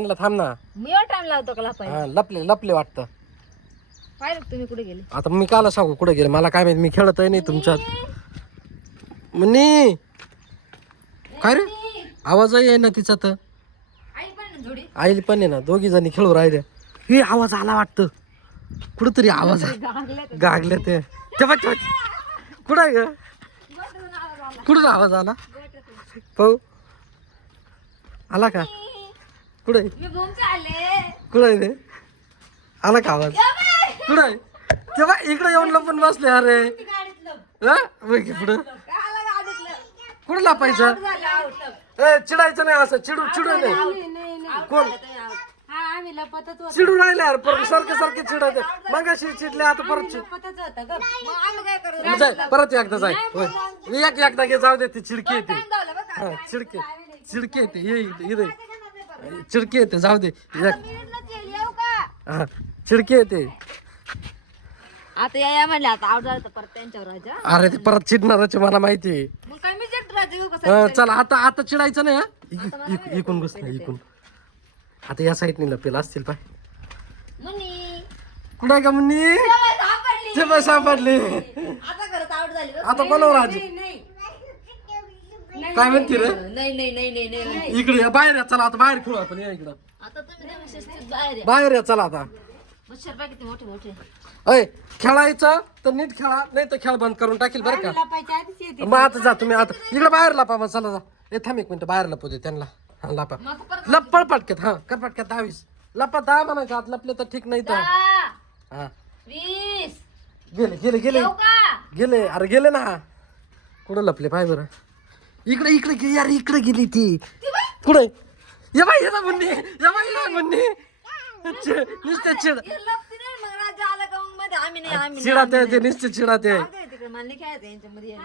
म्हणलं थांब ना. मी एवढा टाइम लावतो का लपायला? हा लपले लपले वाटतं. पाहिलं तुम्ही कुठे गेले? आता मी काला सांगू कुठे गेले मला काय माहित. मी खेळतोय नाही तुमच्यात. मुन्नी काय रे आवाज आहे ना तिचा तर. आई पण ना जोडी. आईल पण आहे ना दोघी जणी खेळू राहिले. हे आवाज आला वाटतं कुठंतरी आवाज गागले ते कुठं आहे ग कुठं आवाज आला पाहू आला का कुठे मी घुमचे आले. कुठं आहे रे आला का आवाज कुठं आहे तेव्हा इकडे येऊन लपून बसले अरे गाडीतलं हा बघ पुढं काय आला गाडीतलं? कुठं लपायचं झालं आउट. ए चिडायचं नाही असं चिडू नाही कोण हा आम्ही लपतच होतो. चिडू राहिले यार परत सारखे सारखे चिडायचे मग अशी चिडले आता परत लपतच होतं ग. मग आम्ही काय करू? जाय परत एकदा जाय होय मी एकदा घे जाऊ दे ती चिडकी येते टाइम झाला बघ का? हा चिडकी येते ये इथे चिडकी येते जाऊ दे मिनिटलाच येईल, येऊ का? हा चिडकी येते आता या म्हणले आता आउट झालं तर परत त्यांच्यावर राजा. अरे ते परत चिडणारच आहे, मला माहिती आहे मग काय मी जट राजा घेऊ कसं? चला आता आता चिडायचं नाही हा इकून बस नाही इकून आता या साईडने लपेल असतील पाय मुनी कुठं आहे का मुन्नी सापडली. ते पण सापडले आता खरंच आउट झाली बघ. आता कोणावर आज काय म्हणते रे नाही नाही नाही नाही नाही. इकडे या बाहेर या चला आता बाहेर खेळू आपण या इकडं आता तुम्ही दोन शिस्तीत बाहेर या. बाहेर या चला आता मच्छर बघ किती मोठे मोठे. अय खेळायचं तर नीट खेळा नाही तर खेळ बंद करून टाकील बरं का लपायच्या आधीच येते. मग आता जा तुम्ही आता इकडे बाहेर लपा मग चला जा ए थांब एक मिनिट बाहेर लपू दे त्यांना हा लपा मग परत लपळ पटक्यात हा कर पटक्यात 10 लपा 10 म्हणायचं आत लपले तर ठीक नाही तर 10, हा 20 गेले गेले गेले येऊ का? गेले अरे गेले ना कुठं लपले पाय बरं इकडे इकडे गेली यार इकडे गेली ती कुठे ये बाई ये ना मुन्नी ये बाई ये मुन्नी नुसते चिड हे लपती नाही मग राजा आला का मग मध्ये आम्ही नाही आम्ही चिडा ते नुसते चिडा ते नाही. तिकडे मला नाही खेळायचं यांच्यामध्ये.